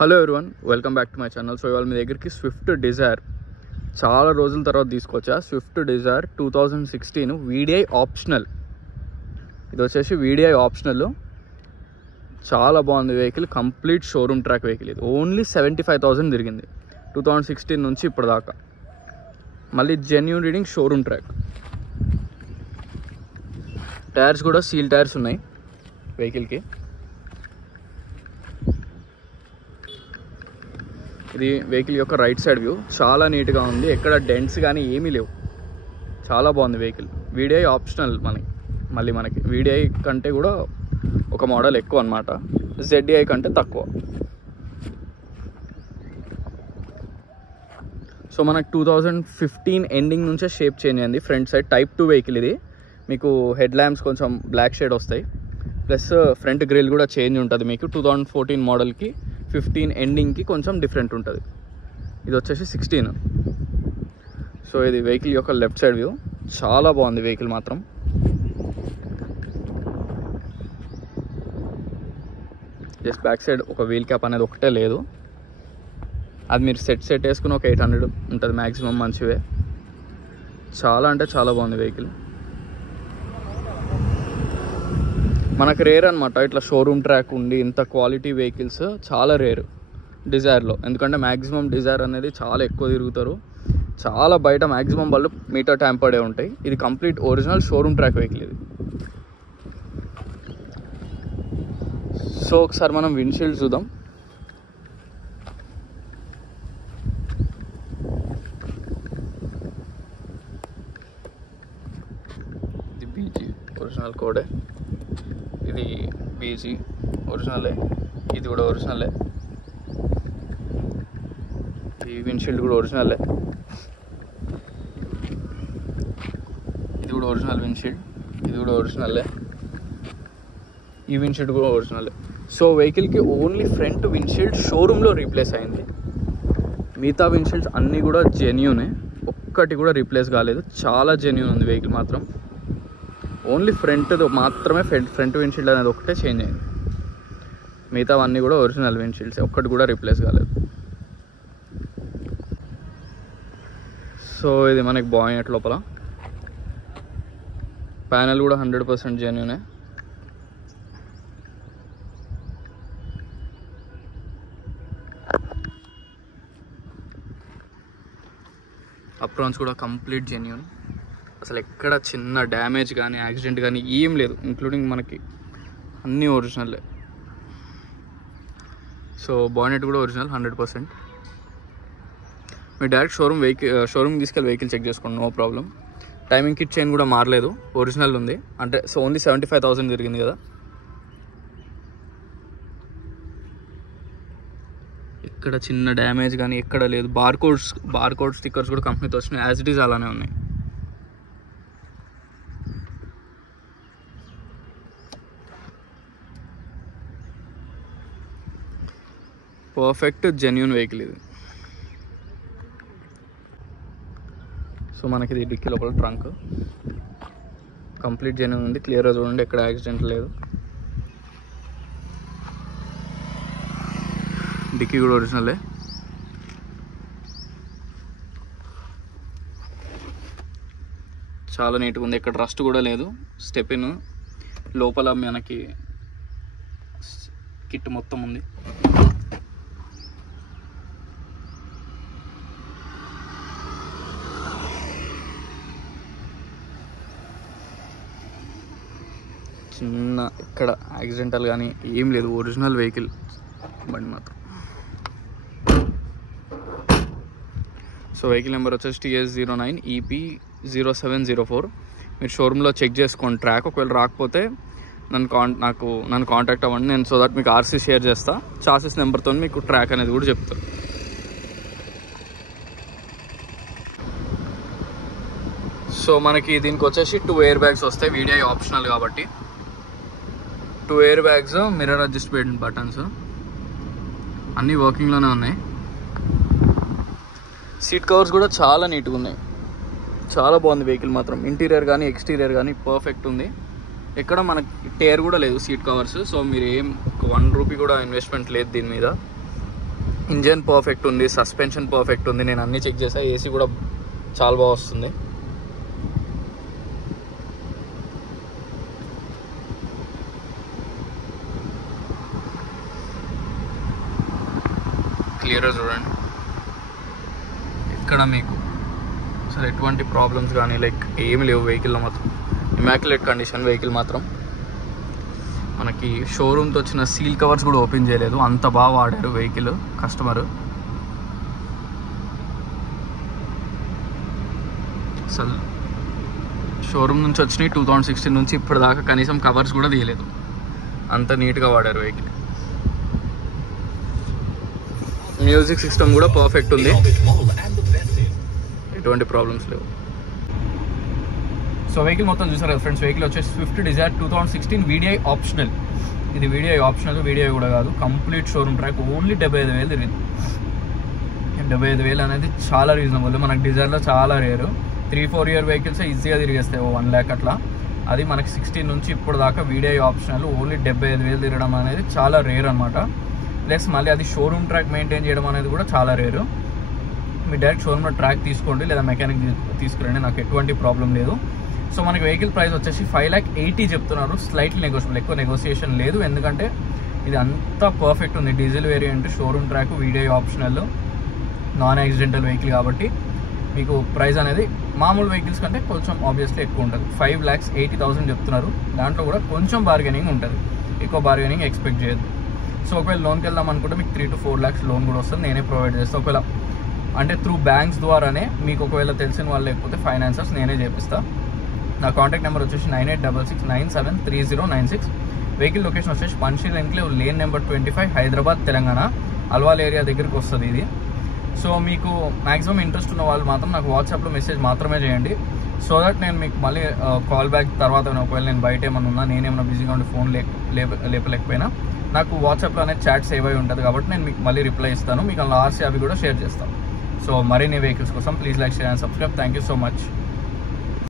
Hello everyone, welcome back to my channel. So ఇవాళ మీ దగ్గరికి స్విఫ్ట్ డిజైర్ చాలా రోజుల తర్వాత తీసుకొచ్చా. Swift Dzire 2016 VDI optional. ఇది వచ్చేసి వీడిఐ ఆప్షనల్. చాలా బాగుంది vehicle. Complete showroom track vehicle. ఇది ఓన్లీ 75,000 తిరిగింది 2016 నుంచి ఇప్పటిదాకా. మళ్ళీ genuine reading showroom track. Tyres కూడా సీల్ టైర్స్ ఉన్నాయి వెహికల్కి. ఇది వెహికల్ యొక్క రైట్ సైడ్ వ్యూ. చాలా నీట్గా ఉంది, ఎక్కడ డెంట్స్ కానీ ఏమీ లేవు. చాలా బాగుంది వెహికల్. VDI optional. మళ్ళీ మనకి వీడిఐ కంటే కూడా ఒక మోడల్ ఎక్కువ అనమాట, జెడ్ఐ కంటే తక్కువ. సో మనకు 2015 ఎండింగ్ నుంచే షేప్ చేంజ్ అయింది. ఫ్రంట్ సైడ్ టైప్ 2 వెహికల్ ఇది. మీకు హెడ్ ల్యాంప్స్ కొంచెం బ్లాక్ షేడ్ వస్తాయి, ప్లస్ ఫ్రంట్ గ్రిల్ కూడా చేంజ్ ఉంటుంది. మీకు 2014 మోడల్కి 15 ఎండింగ్కి కొంచెం డిఫరెంట్ ఉంటుంది. ఇది వచ్చేసి 16. సో ఇది వెహికల్ యొక్క లెఫ్ట్ సైడ్ వ్యూ. చాలా బాగుంది వెహికల్ మాత్రం. జస్ట్ బ్యాక్ సైడ్ ఒక వీల్ క్యాప్ అనేది ఒకటే లేదు. అది మీరు సెట్ వేసుకుని ఒక 800 ఉంటుంది మ్యాక్సిమం. మంచివే. చాలా అంటే చాలా బాగుంది వెహికల్. మనకు రేర్ అనమాట ఇట్లా షోరూమ్ ట్రాక్ ఉండి ఇంత క్వాలిటీ వెహికల్స్. చాలా రేర్ డిజైర్లో, ఎందుకంటే మ్యాక్సిమం డిజైర్ అనేది చాలా ఎక్కువ తిరుగుతారు. చాలా బయట మ్యాక్సిమం వాళ్ళు మీటర్ ట్యాంపర్డే ఉంటాయి. ఇది complete original showroom track vehicle ఇది. సో ఒకసారి మనం విండ్షీల్డ్ చూద్దాం. ఇది బీజీ ఒరిజినల్ కోడే. ఇది బీజీ ఒరిజినలే. ఇది కూడా ఒరిజినలే. ఈ విండ్షీల్డ్ కూడా ఒరిజినలే. ఇది కూడా ఒరిజినల్ విండ్షీల్డ్. ఇది కూడా ఒరిజినలే. ఈ విండ్షీల్డ్ కూడా ఒరిజినలే. సో వెహికల్కి ఓన్లీ ఫ్రంట్ విండ్షీల్డ్ షోరూంలో రీప్లేస్ అయింది. మిగతా విండ్షీల్డ్స్ అన్నీ కూడా జెన్యూనే, ఒక్కటి కూడా రీప్లేస్ కాలేదు. చాలా జెన్యూన్ ఉంది వెహికల్ మాత్రం. ఓన్లీ ఫ్రంట్ మాత్రమే ఫ్రంట్ విండ్షీల్డ్ అనేది ఒకటే చేంజ్ అయింది. మిగతావన్నీ కూడా ఒరిజినల్ విండ్షీల్డ్స్, ఒక్కటి కూడా రీప్లేస్ కాలేదు. సో ఇది మనకి బాయినెట్ లోపల ప్యానెల్ కూడా 100% జెన్యూనే. అప్రాన్స్ కూడా కంప్లీట్ జెన్యూన్. అసలు ఎక్కడ చిన్న డ్యామేజ్ కానీ యాక్సిడెంట్ కానీ ఏం లేదు. ఇంక్లూడింగ్ మనకి అన్నీ ఒరిజినల్లే. సో బానెట్ కూడా ఒరిజినల్ 100%. మీరు డైరెక్ట్ షోరూమ్ తీసుకెళ్ళి వెహికల్ చెక్ చేసుకోండి, no problem. Timing kit chain కూడా మారలేదు, ఒరిజినల్ ఉంది. అంటే సో ఓన్లీ 75,000 తిరిగింది కదా. ఎక్కడ చిన్న డ్యామేజ్ కానీ ఎక్కడ లేదు. బార్కోడ్ స్టిక్కర్స్ కూడా కంపెనీతో వచ్చినాయి, యాజ్ ఇట్ ఈజ్ అలానే ఉన్నాయి. పర్ఫెక్ట్ జెన్యూన్ వెహికల్ ఇది. సో మనకి ఇది డిక్కీ లోపల ట్రంక్ కంప్లీట్ జెన్యూన్ ఉంది. క్లియర్గా చూడండి, ఎక్కడ యాక్సిడెంట్ లేదు. డిక్కీ కూడా ఒరిజినలే. చాలా నీట్గా ఉంది, ఎక్కడ రస్ట్ కూడా లేదు. స్టెపిన్ లోపల మనకి కిట్ మొత్తం ఉంది. చిన్న ఇక్కడ యాక్సిడెంటల్ కానీ ఏం లేదు, ఒరిజినల్ వెహికల్ బండి మాత్రం. సో వెహికల్ నెంబర్ వచ్చేసి TS09 EP0704. మీరు షోరూంలో చెక్ చేసుకోండి ట్రాక్. ఒకవేళ రాకపోతే నన్ను కాంటాక్ట్ అవ్వండి. నేను సో దట్ మీకు RC షేర్ చేస్తా. చాసిస్ నెంబర్తో మీకు ట్రాక్ అనేది కూడా చెప్తాను. సో మనకి దీనికి వచ్చేసి 2 ఎయిర్ బ్యాగ్స్ వస్తాయి, వీడిఐ ఆప్షనల్ కాబట్టి. 2 air bags, mirror adjustment buttons అన్నీ వర్కింగ్లోనే ఉన్నాయి. సీట్ కవర్స్ కూడా చాలా నీట్గా ఉన్నాయి. చాలా బాగుంది వెహికల్ మాత్రం. ఇంటీరియర్ కానీ ఎక్స్టీరియర్ కానీ పర్ఫెక్ట్ ఉంది. ఎక్కడ మనకి టేర్ కూడా లేదు సీట్ కవర్స్. సో మీరు ఏం 1 రూపీ కూడా ఇన్వెస్ట్మెంట్ లేదు దీని మీద. ఇంజన్ పర్ఫెక్ట్ ఉంది, సస్పెన్షన్ పర్ఫెక్ట్ ఉంది, నేను అన్నీ చెక్ చేసా. ఏసీ కూడా చాలా బాగా వస్తుంది. క్లియర్గా చూడండి, ఇక్కడ మీకు అసలు ఎటువంటి ప్రాబ్లమ్స్ కానీ లైక్ ఏమి లేవు. వెహికల్లో మాత్రం ఇమాక్యులేట్ కండిషన్. వెహికల్ మాత్రం మనకి షోరూమ్తో వచ్చిన సీల్ కవర్స్ కూడా ఓపెన్ చేయలేదు, అంత బాగా వాడారు వెహికల్ కస్టమర్. అసలు షోరూమ్ నుంచి వచ్చినాయి 2016 నుంచి ఇప్పటిదాకా కనీసం కవర్స్ కూడా తీయలేదు, అంత నీట్గా వాడారు వెహికల్. మ్యూజిక్ సిస్టమ్ కూడా పర్ఫెక్ట్ ఉంది, ఎటువంటి ప్రాబ్లమ్స్ లేవు. సో వెహికల్ మొత్తం చూసారు కదా ఫ్రెండ్స్. వెహికల్ వచ్చేసి స్విఫ్ట్ డిజైర్ 2016 వీడిఐ ఆప్షనల్. ఇది వీడిఐ ఆప్షనల్, వీడిఐ కూడా కాదు. కంప్లీట్ షోరూమ్ ట్రాక్ ఓన్లీ 75,000 తిరిగింది. 75,000 అనేది చాలా రీజనబుల్. మనకి డిజైర్లో చాలా రేరు. 3-4 ఇయర్ వెహికల్స్ ఈజీగా తిరిగేస్తాయి 1 lakh అట్లా. అది మనకి 16 నుంచి ఇప్పుడు దాకా వీడిఐ ఆప్షనల్ ఓన్లీ 75,000 తిరగడం అనేది చాలా రేర్ అనమాట. ప్లస్ మళ్ళీ అది షోరూమ్ ట్రాక్ మెయింటైన్ చేయడం అనేది కూడా చాలా రేరు. మీరు డైరెక్ట్ షోరూమ్లో ట్రాక్ తీసుకోండి లేదా మెకానిక్ తీసుకురండి, నాకు ఎటువంటి ప్రాబ్లం లేదు. సో మనకి వెహికల్ ప్రైస్ వచ్చేసి 5,80,000 చెప్తున్నారు. స్లైట్లీ నెగోషియబుల్, ఎక్కువ నెగోసియేషన్ లేదు, ఎందుకంటే ఇది అంతా పర్ఫెక్ట్ ఉంది. Diesel variant, showroom track, VDI optional, non accidental vehicle కాబట్టి మీకు ప్రైస్ అనేది మామూలు వెహికల్స్ కంటే కొంచెం ఆబ్వియస్లీ ఎక్కువ ఉంటుంది. 5,80,000 చెప్తున్నారు. దాంట్లో కూడా కొంచెం బార్గెనింగ్ ఉంటుంది, ఎక్కువ బార్గెనింగ్ ఎక్స్పెక్ట్ చేయొద్దు. సో ఒకవేళ లోన్కి వెళ్దాం అనుకుంటే మీకు 3 to 4 lakhs లోన్ కూడా వస్తుంది, నేనే ప్రొవైడ్ చేస్తాను. ఒకవేళ అంటే త్రూ బ్యాంక్స్ ద్వారానే, మీకు ఒకవేళ తెలిసిన వాళ్ళు లేకపోతే ఫైనాన్సర్స్ నేనే చేపిస్తాను. నా కాంటాక్ట్ నెంబర్ వచ్చేసి 9866973096. వెహికల్ లొకేషన్ వచ్చేసి Panchsheel enclave lane number 25, Hyderabad, Telangana. Alwal area దగ్గరికి వస్తుంది ఇది. సో మీకు మ్యాక్సిమం ఇంట్రెస్ట్ ఉన్న వాళ్ళు మాత్రం నాకు వాట్సాప్లో మెసేజ్ మాత్రమే చేయండి. సో దట్ నేను మీకు మళ్ళీ కాల్ బ్యాక్ తర్వాత ఒకవేళ నేను బయట ఏమైనా ఉన్నా, నేనేమైనా బిజీగా ఉండి ఫోన్ లేపలేకపోయినా నాకు వాట్సాప్లో అనేది చాట్ సేవ్ అయి ఉంటుంది కాబట్టి నేను మీకు మళ్ళీ రిప్లై ఇస్తాను. మీకు అలా ఆర్సీ అవి కూడా షేర్ చేస్తాను. సో మరిన్ని వెహికల్స్ కోసం please like, share and subscribe. Thank you so much.